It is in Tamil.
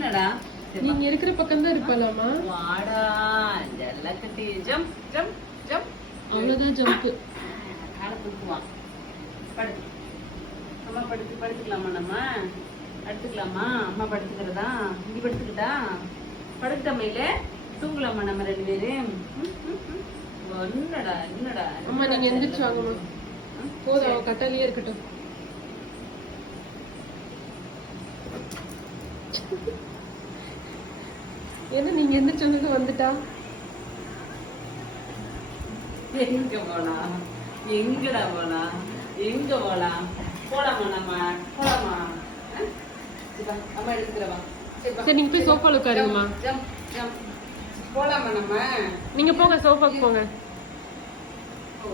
என்னடா நீங்க இருக்கிற பக்கம் தான் இருப்பாளாமா? வாடா ஜல்லக்கட்டி ஜம்ப் ஜம்ப் ஜம்ப். அவ்வளவுதான் ஜம்ப். காலை தூக்குவான். படுத்து அம்மா படுத்துக்கலாமா? நம்ம படுத்துக்கலாமா? அம்மா படுத்துக்கிறதா? இங்க படுத்துக்கிட்டா படுத்தமையில தூங்கலாமா நம்ம 2 பேரும்? என்னடா என்னடா அம்மா நீங்க எந்திரிச்சு வாங்கம்மா. போதும், அவ கட்டாலேயே இருக்கட்டும். என்ன நீங்க எந்திரிச்சு வந்தது வந்துட்டா? எங்க போனா? எங்கடா போனா? எங்க போலாம்? போலாமா நம்ம? போலாமா? அம்மா எடுத்துக்கிறவா. சரி நீங்க போய் சோஃபால உட்காருங்கம்மா. Jump jump. போலாமா நம்ம? நீங்க போங்க, சோஃபாக்கு போங்க. ஓ